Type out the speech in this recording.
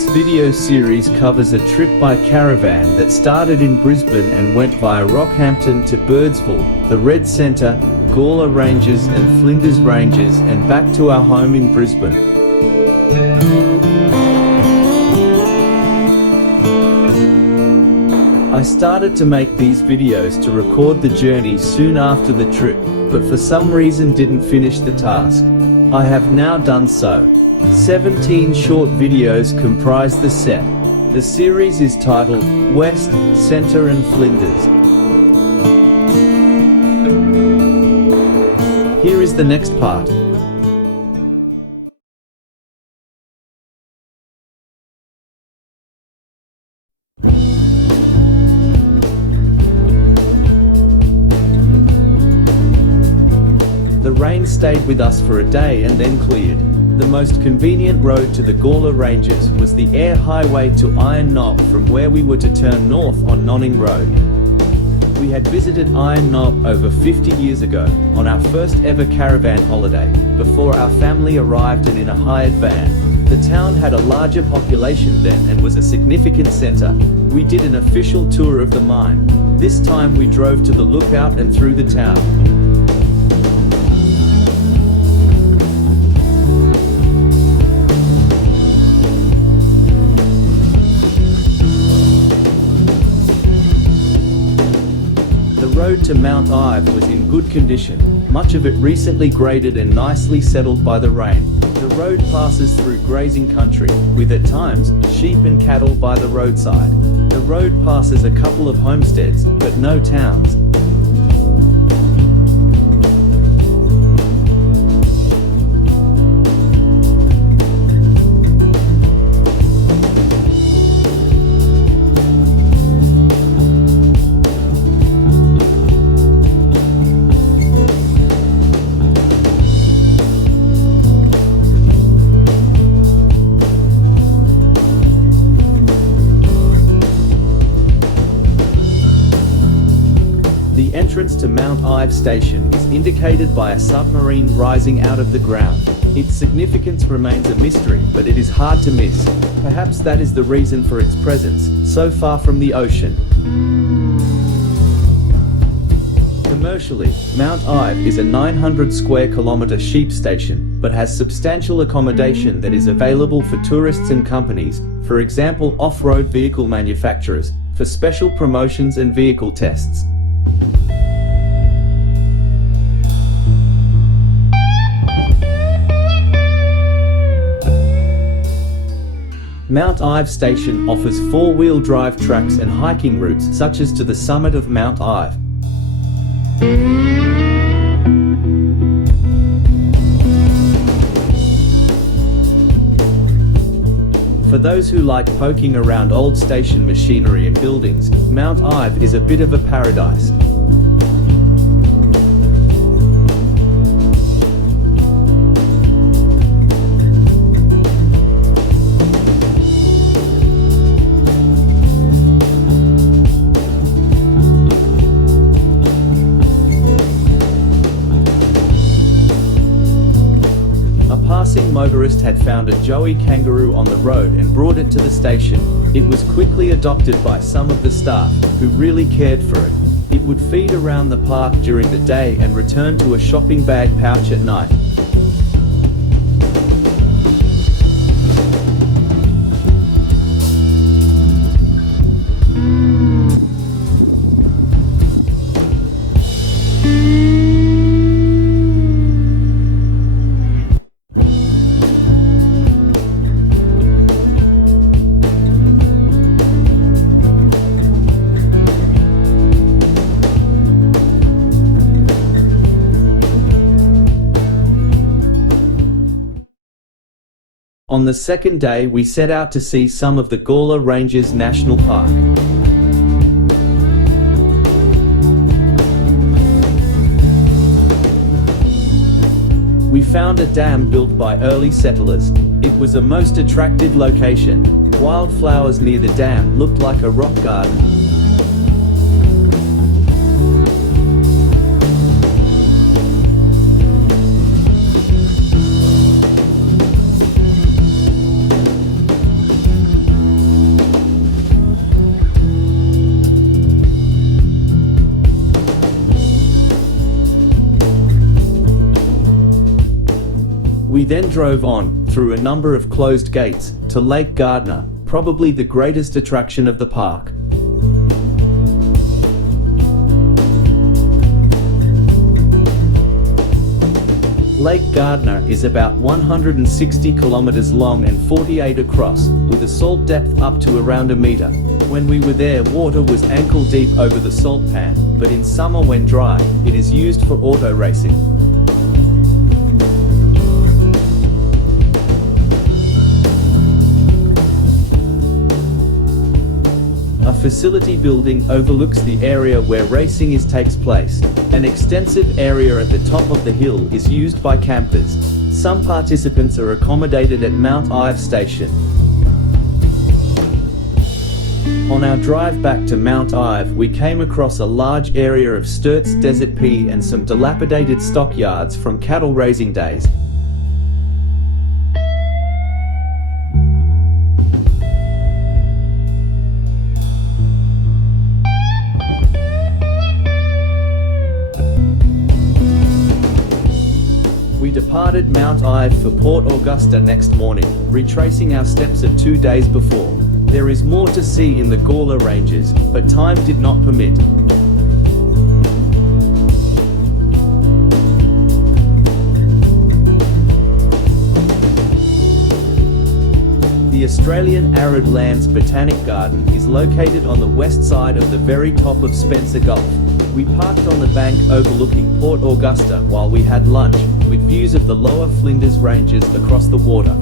This video series covers a trip by caravan that started in Brisbane and went via Rockhampton to Birdsville, the Red Centre, Gawler Ranges and Flinders Ranges and back to our home in Brisbane. I started to make these videos to record the journey soon after the trip, but for some reason didn't finish the task. I have now done so. 17 short videos comprise the set. The series is titled West, Centre and Flinders. Here is the next part. The rain stayed with us for a day and then cleared. The most convenient road to the Gawler Ranges was the air highway to Iron Knob, from where we were to turn north on Nonning Road. We had visited Iron Knob over 50 years ago, on our first ever caravan holiday, before our family arrived and in a hired van. The town had a larger population then and was a significant centre. We did an official tour of the mine. This time we drove to the lookout and through the town. The road to Mount Ive was in good condition, much of it recently graded and nicely settled by the rain. The road passes through grazing country, with at times, sheep and cattle by the roadside. The road passes a couple of homesteads, but no towns. The entrance to Mount Ive Station is indicated by a submarine rising out of the ground. Its significance remains a mystery, but it is hard to miss. Perhaps that is the reason for its presence, so far from the ocean. Commercially, Mount Ive is a 900 square kilometre sheep station, but has substantial accommodation that is available for tourists and companies, for example off-road vehicle manufacturers, for special promotions and vehicle tests. Mount Ive Station offers four-wheel drive tracks and hiking routes such as to the summit of Mount Ive. For those who like poking around old station machinery and buildings, Mount Ive is a bit of a paradise. Motorist had found a joey kangaroo on the road and brought it to the station. It was quickly adopted by some of the staff, who really cared for it. It would feed around the park during the day and return to a shopping bag pouch at night. On the second day we set out to see some of the Gawler Ranges National Park. We found a dam built by early settlers. It was a most attractive location. Wildflowers near the dam looked like a rock garden. We then drove on, through a number of closed gates, to Lake Gairdner, probably the greatest attraction of the park. Lake Gairdner is about 160 kilometers long and 48 across, with a salt depth up to around a meter. When we were there, water was ankle deep over the salt pan, but in summer when dry, it is used for auto racing. A facility building overlooks the area where racing takes place. An extensive area at the top of the hill is used by campers. Some participants are accommodated at Mount Ive Station. On our drive back to Mount Ive, we came across a large area of Sturt's desert pea and some dilapidated stockyards from cattle raising days. We departed Mount Ive for Port Augusta next morning, retracing our steps of 2 days before. There is more to see in the Gawler Ranges, but time did not permit. The Australian Arid Lands Botanic Garden is located on the west side of the very top of Spencer Gulf. We parked on the bank overlooking Port Augusta while we had lunch, with views of the lower Flinders Ranges across the water.